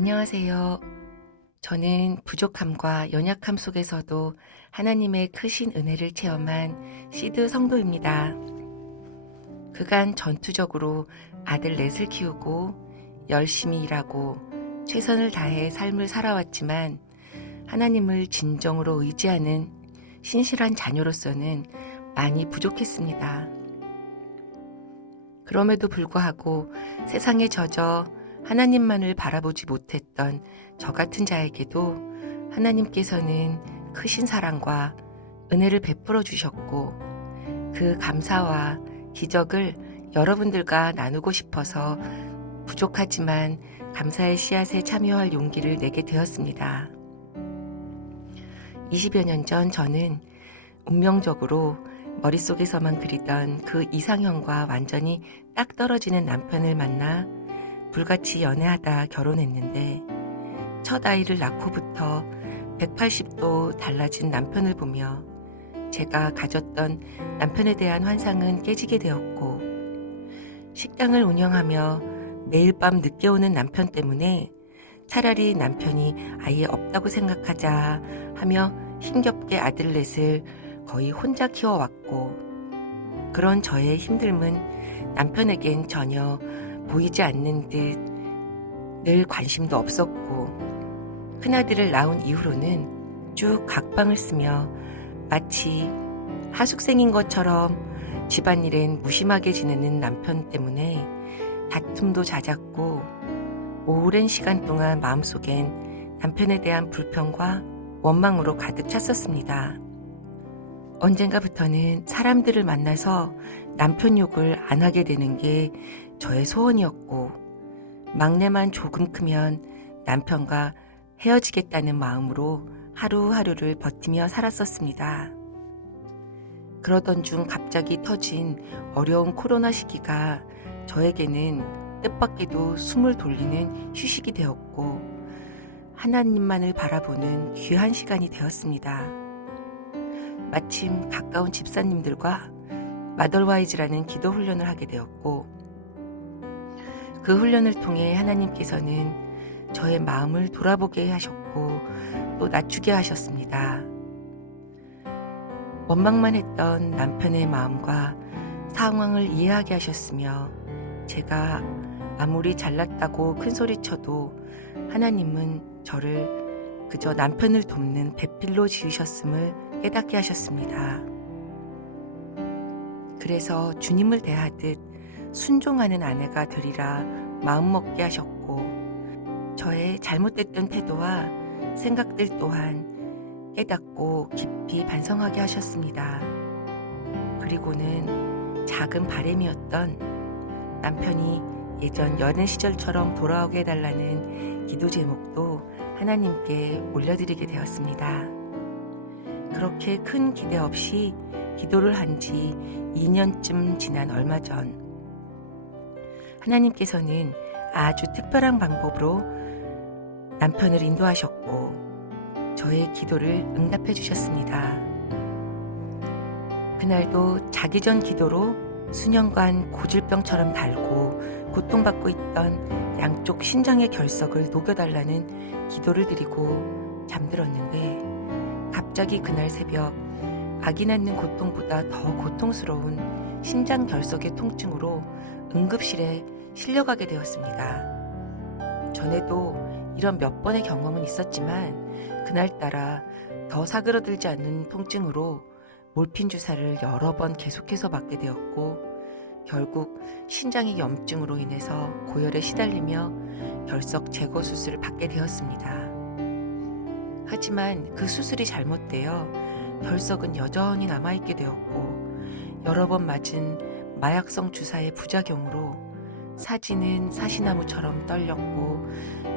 안녕하세요. 저는 부족함과 연약함 속에서도 하나님의 크신 은혜를 체험한 시드 성도입니다. 그간 전투적으로 아들 넷을 키우고 열심히 일하고 최선을 다해 삶을 살아왔지만 하나님을 진정으로 의지하는 신실한 자녀로서는 많이 부족했습니다. 그럼에도 불구하고 세상에 젖어 하나님만을 바라보지 못했던 저 같은 자에게도 하나님께서는 크신 사랑과 은혜를 베풀어 주셨고 그 감사와 기적을 여러분들과 나누고 싶어서 부족하지만 감사의 씨앗에 참여할 용기를 내게 되었습니다. 20여 년 전 저는 운명적으로 머릿속에서만 그리던 그 이상형과 완전히 딱 떨어지는 남편을 만나 불같이 연애하다 결혼했는데 첫 아이를 낳고부터 180도 달라진 남편을 보며 제가 가졌던 남편에 대한 환상은 깨지게 되었고 식당을 운영하며 매일 밤 늦게 오는 남편 때문에 차라리 남편이 아예 없다고 생각하자 하며 힘겹게 아들 넷을 거의 혼자 키워왔고 그런 저의 힘듦은 남편에겐 전혀 보이지 않는 듯 늘 관심도 없었고 큰아들을 낳은 이후로는 쭉 각방을 쓰며 마치 하숙생인 것처럼 집안일엔 무심하게 지내는 남편 때문에 다툼도 잦았고 오랜 시간 동안 마음속엔 남편에 대한 불평과 원망으로 가득 찼었습니다. 언젠가부터는 사람들을 만나서 남편 욕을 안 하게 되는 게 저의 소원이었고 막내만 조금 크면 남편과 헤어지겠다는 마음으로 하루하루를 버티며 살았었습니다. 그러던 중 갑자기 터진 어려운 코로나 시기가 저에게는 뜻밖에도 숨을 돌리는 휴식이 되었고 하나님만을 바라보는 귀한 시간이 되었습니다. 마침 가까운 집사님들과 마덜와이즈라는 기도 훈련을 하게 되었고 그 훈련을 통해 하나님께서는 저의 마음을 돌아보게 하셨고 또 낮추게 하셨습니다. 원망만 했던 남편의 마음과 상황을 이해하게 하셨으며 제가 아무리 잘났다고 큰소리쳐도 하나님은 저를 그저 남편을 돕는 배필로 지으셨음을 깨닫게 하셨습니다. 그래서 주님을 대하듯 순종하는 아내가 되리라 마음먹게 하셨고 저의 잘못됐던 태도와 생각들 또한 깨닫고 깊이 반성하게 하셨습니다. 그리고는 작은 바람이었던 남편이 예전 연애 시절처럼 돌아오게 해달라는 기도 제목도 하나님께 올려드리게 되었습니다. 그렇게 큰 기대 없이 기도를 한 지 2년쯤 지난 얼마 전 하나님께서는 아주 특별한 방법으로 남편을 인도하셨고 저의 기도를 응답해 주셨습니다. 그날도 자기 전 기도로 수년간 고질병처럼 달고 고통받고 있던 양쪽 신장의 결석을 녹여달라는 기도를 드리고 잠들었는데 갑자기 그날 새벽 아기 낳는 고통보다 더 고통스러운 신장 결석의 통증으로 응급실에 실려가게 되었습니다. 전에도 이런 몇 번의 경험은 있었지만 그날따라 더 사그러들지 않는 통증으로 몰핀 주사를 여러 번 계속해서 맞게 되었고 결국 신장의 염증으로 인해서 고열에 시달리며 결석 제거 수술을 받게 되었습니다. 하지만 그 수술이 잘못되어 결석은 여전히 남아있게 되었고 여러 번 맞은 마약성 주사의 부작용으로 사지는 사시나무처럼 떨렸고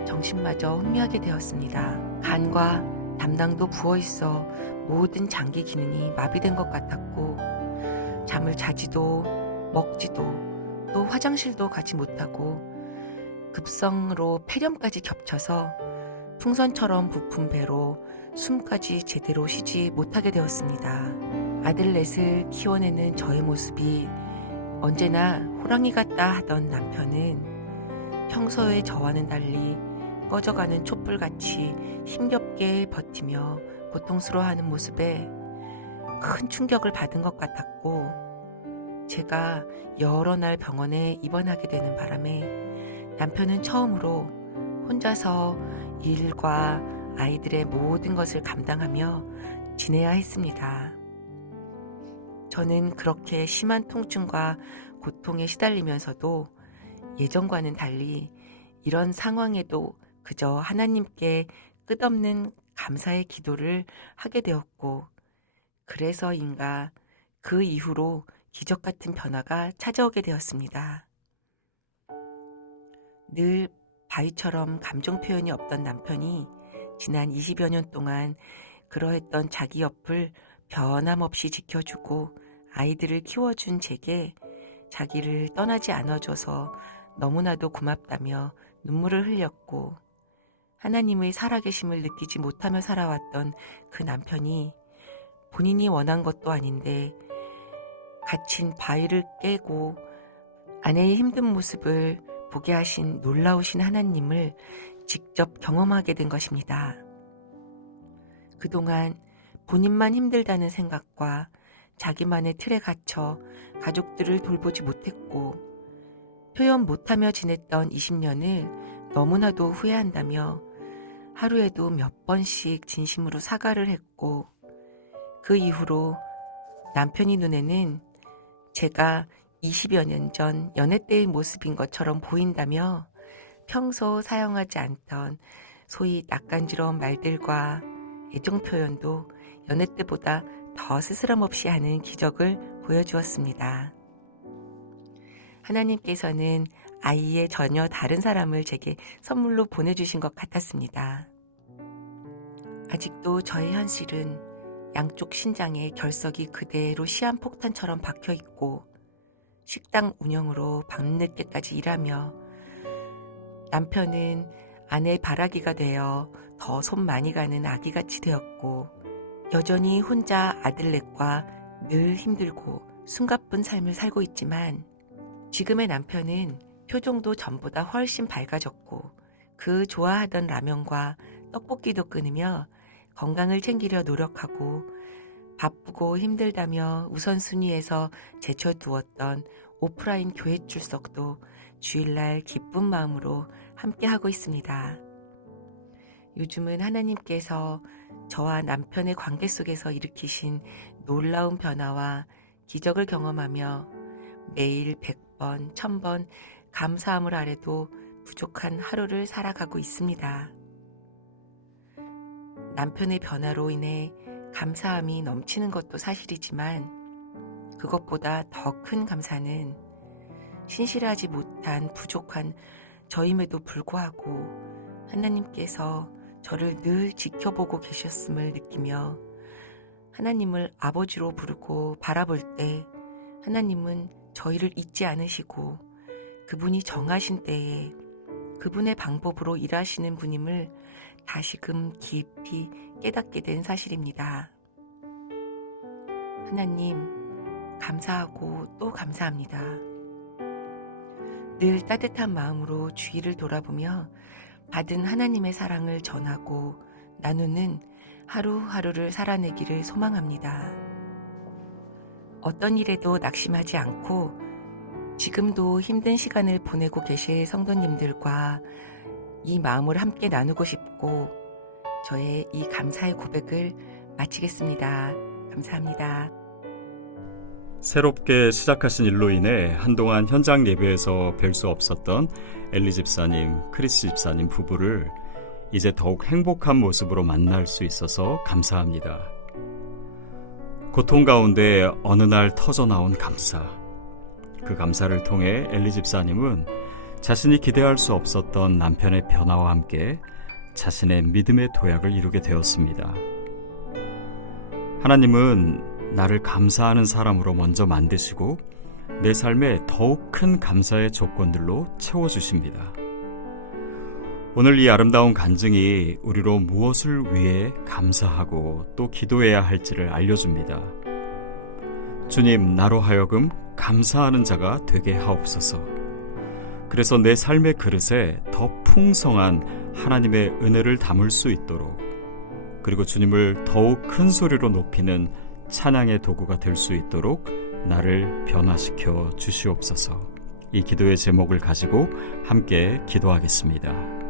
정신마저 혼미하게 되었습니다. 간과 담낭도 부어있어 모든 장기 기능이 마비된 것 같았고 잠을 자지도 먹지도 또 화장실도 가지 못하고 급성으로 폐렴까지 겹쳐서 풍선처럼 부푼 배로 숨까지 제대로 쉬지 못하게 되었습니다. 아들 넷을 키워내는 저의 모습이 언제나 호랑이 같다 하던 남편은 평소의 저와는 달리 꺼져가는 촛불같이 힘겹게 버티며 고통스러워하는 모습에 큰 충격을 받은 것 같았고, 제가 여러 날 병원에 입원하게 되는 바람에 남편은 처음으로 혼자서 일과 아이들의 모든 것을 감당하며 지내야 했습니다. 저는 그렇게 심한 통증과 고통에 시달리면서도 예전과는 달리 이런 상황에도 그저 하나님께 끝없는 감사의 기도를 하게 되었고, 그래서인가 그 이후로 기적 같은 변화가 찾아오게 되었습니다. 늘 바위처럼 감정 표현이 없던 남편이 지난 20여 년 동안 그러했던 자기 옆을 변함없이 지켜주고 아이들을 키워준 제게 자기를 떠나지 않아줘서 너무나도 고맙다며 눈물을 흘렸고, 하나님의 살아계심을 느끼지 못하며 살아왔던 그 남편이 본인이 원한 것도 아닌데 갇힌 바위를 깨고 아내의 힘든 모습을 보게 하신 놀라우신 하나님을 직접 경험하게 된 것입니다. 그동안 본인만 힘들다는 생각과 자기만의 틀에 갇혀 가족들을 돌보지 못했고 표현 못하며 지냈던 20년을 너무나도 후회한다며 하루에도 몇 번씩 진심으로 사과를 했고, 그 이후로 남편이 눈에는 제가 20여 년 전 연애 때의 모습인 것처럼 보인다며 평소 사용하지 않던 소위 낯간지러운 말들과 애정 표현도 연애 때보다 더 스스럼 없이 하는 기적을 보여주었습니다. 하나님께서는 아이의 전혀 다른 사람을 제게 선물로 보내주신 것 같았습니다. 아직도 저의 현실은 양쪽 신장에 결석이 그대로 시한폭탄처럼 박혀있고 식당 운영으로 밤늦게까지 일하며 남편은 아내의 바라기가 되어 더 손 많이 가는 아기같이 되었고 여전히 혼자 아들넷과 늘 힘들고 숨가쁜 삶을 살고 있지만 지금의 남편은 표정도 전보다 훨씬 밝아졌고 그 좋아하던 라면과 떡볶이도 끊으며 건강을 챙기려 노력하고 바쁘고 힘들다며 우선순위에서 제쳐두었던 오프라인 교회 출석도 주일날 기쁜 마음으로 함께하고 있습니다. 요즘은 하나님께서 저와 남편의 관계 속에서 일으키신 놀라운 변화와 기적을 경험하며 매일 100번, 1000번 감사함을 아래도 부족한 하루를 살아가고 있습니다. 남편의 변화로 인해 감사함이 넘치는 것도 사실이지만 그것보다 더 큰 감사는 신실하지 못한 부족한 저임에도 불구하고 하나님께서 저를 늘 지켜보고 계셨음을 느끼며 하나님을 아버지로 부르고 바라볼 때 하나님은 저희를 잊지 않으시고 그분이 정하신 때에 그분의 방법으로 일하시는 분임을 다시금 깊이 깨닫게 된 사실입니다. 하나님, 감사하고 또 감사합니다. 늘 따뜻한 마음으로 주위를 돌아보며 받은 하나님의 사랑을 전하고 나누는 하루하루를 살아내기를 소망합니다. 어떤 일에도 낙심하지 않고 지금도 힘든 시간을 보내고 계실 성도님들과 이 마음을 함께 나누고 싶고 저의 이 감사의 고백을 마치겠습니다. 감사합니다. 새롭게 시작하신 일로 인해 한동안 현장 예배에서 뵐 수 없었던 엘리 집사님, 크리스 집사님 부부를 이제 더욱 행복한 모습으로 만날 수 있어서 감사합니다. 고통 가운데 어느 날 터져나온 감사. 그 감사를 통해 엘리 집사님은 자신이 기대할 수 없었던 남편의 변화와 함께 자신의 믿음의 도약을 이루게 되었습니다. 하나님은 나를 감사하는 사람으로 먼저 만드시고 내 삶에 더욱 큰 감사의 조건들로 채워주십니다. 오늘 이 아름다운 간증이 우리로 무엇을 위해 감사하고 또 기도해야 할지를 알려줍니다. 주님, 나로 하여금 감사하는 자가 되게 하옵소서. 그래서 내 삶의 그릇에 더 풍성한 하나님의 은혜를 담을 수 있도록, 그리고 주님을 더욱 큰 소리로 높이는 찬양의 도구가 될 수 있도록 나를 변화시켜 주시옵소서. 이 기도의 제목을 가지고 함께 기도하겠습니다.